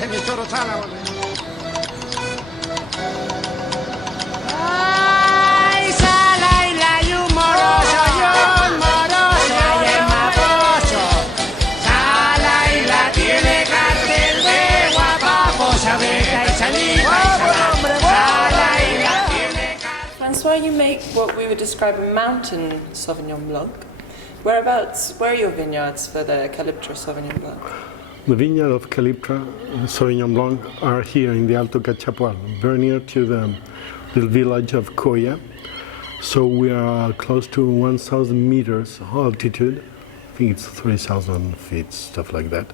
ese mi choro sala, vale. Ay, sala y la y un moroso, y es maposo. Sala y la tiene cartel de guapapos, abeja y saliva y sala. Sala y la tiene cartel. Francois, you make what we would describe a mountain Sauvignon Blanc. Where are your vineyards for the Calyptra Sauvignon Blanc? The vineyard of Calyptra Sauvignon Blanc are here in the Alto Cachapoal, very near to the little village of Coya. So we are close to 1,000 meters altitude. I think it's 3,000 feet, stuff like that.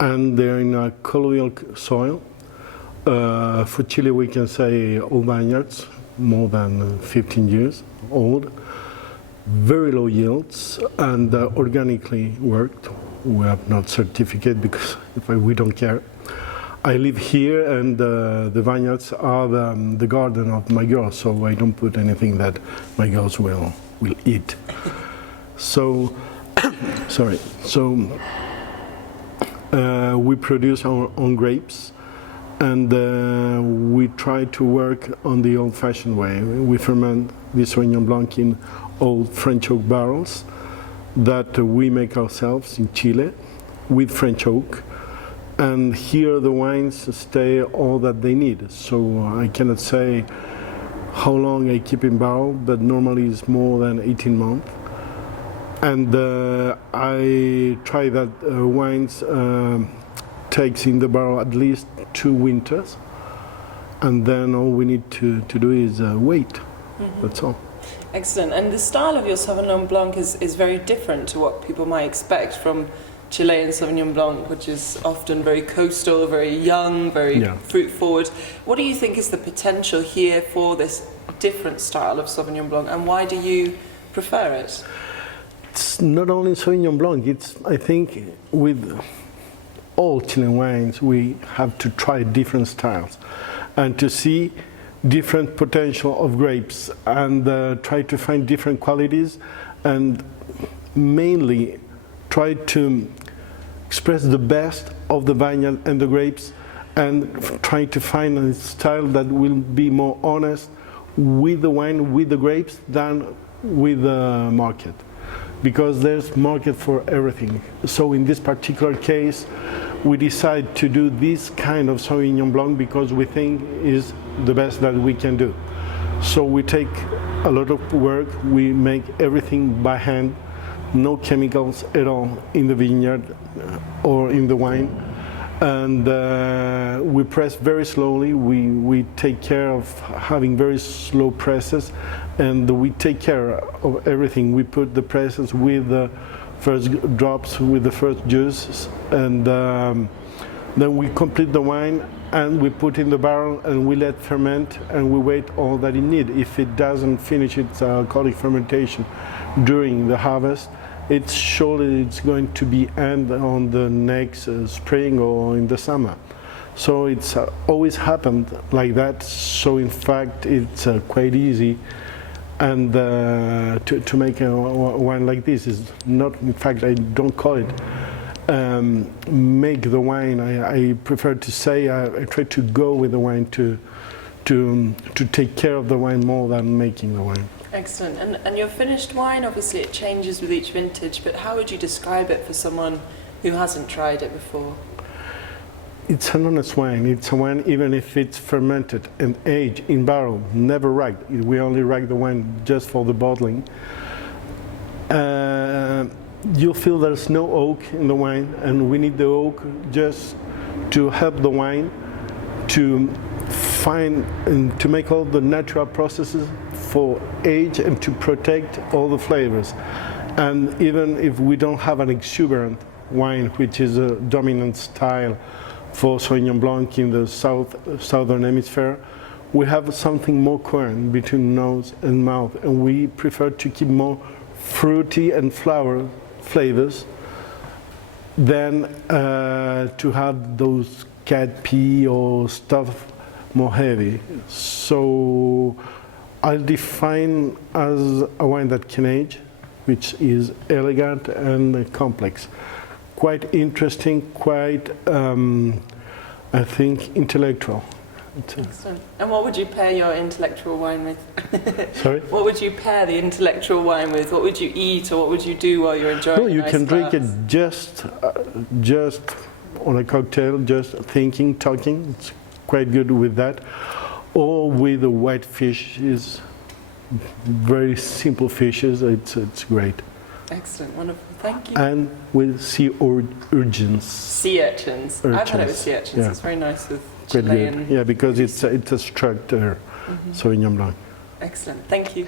And they're in a colloidal soil. For Chile, we can say old vineyards, more than 15 years old. Very low yields and organically worked. We have not certificate because we don't care. I live here and the vineyards are the garden of my girls, so I don't put anything that my girls will eat. So, sorry. So we produce our own grapes and we try to work on the old-fashioned way. We ferment the Sauvignon Blanc in old French oak barrels that we make ourselves in Chile with French oak, and here the wines stay all that they need. So I cannot say how long I keep in barrel, but normally it's more than 18 months. And I try that wines takes in the barrel at least 2 winters, and then all we need to do is wait. Mm-hmm. That's all. Excellent. And the style of your Sauvignon Blanc is very different to what people might expect from Chilean Sauvignon Blanc, which is often very coastal, very young, very fruit forward. What do you think is the potential here for this different style of Sauvignon Blanc, and why do you prefer it? It's not only Sauvignon Blanc, I think with all Chilean wines we have to try different styles and to see different potential of grapes and try to find different qualities and mainly try to express the best of the vineyard and the grapes and try to find a style that will be more honest with the wine, with the grapes than with the market, because there's market for everything. So in this particular case we decide to do this kind of Sauvignon Blanc because we think is the best that we can do. So we take a lot of work, we make everything by hand, no chemicals at all in the vineyard or in the wine, and we press very slowly. We take care of having very slow presses, and we take care of everything. We put the presses with the first drops, with the first juice, and then we complete the wine and we put in the barrel and we let ferment and we wait all that it needs. If it doesn't finish its alcoholic fermentation during the harvest, it's surely it's going to be end on the next spring or in the summer. So it's always happened like that. So in fact it's quite easy, and to make a wine like this is not, in fact I don't call it make the wine. I prefer to say I try to go with the wine to take care of the wine more than making the wine. Excellent. And your finished wine, obviously it changes with each vintage, but how would you describe it for someone who hasn't tried it before? It's an honest wine. It's a wine even if it's fermented and aged in barrel, never racked. We only rack the wine just for the bottling. You'll feel there's no oak in the wine, and we need the oak just to help the wine to find and to make all the natural processes for age and to protect all the flavors. And even if we don't have an exuberant wine, which is a dominant style for Sauvignon Blanc in the southern hemisphere, we have something more coherent between nose and mouth, and we prefer to keep more fruity and flower flavors than to have those cat pee or stuff more heavy. So I'll define as a wine that can age, which is elegant and complex. Quite interesting, quite I think intellectual. Excellent. And what would you pair your intellectual wine with? Sorry? What would you pair the intellectual wine with? What would you eat, or what would you do while you're enjoying? No, you can drink it just on a cocktail, just thinking, talking. It's quite good with that. Or with the white fishes, very simple fishes. It's great. Excellent, wonderful, thank you. And with sea urchins. Sea urchins. I've had it with sea urchins. Yeah. It's very nice with Quite Chilean. good. Yeah, because it's a structure, Sauvignon Blanc. Excellent, thank you.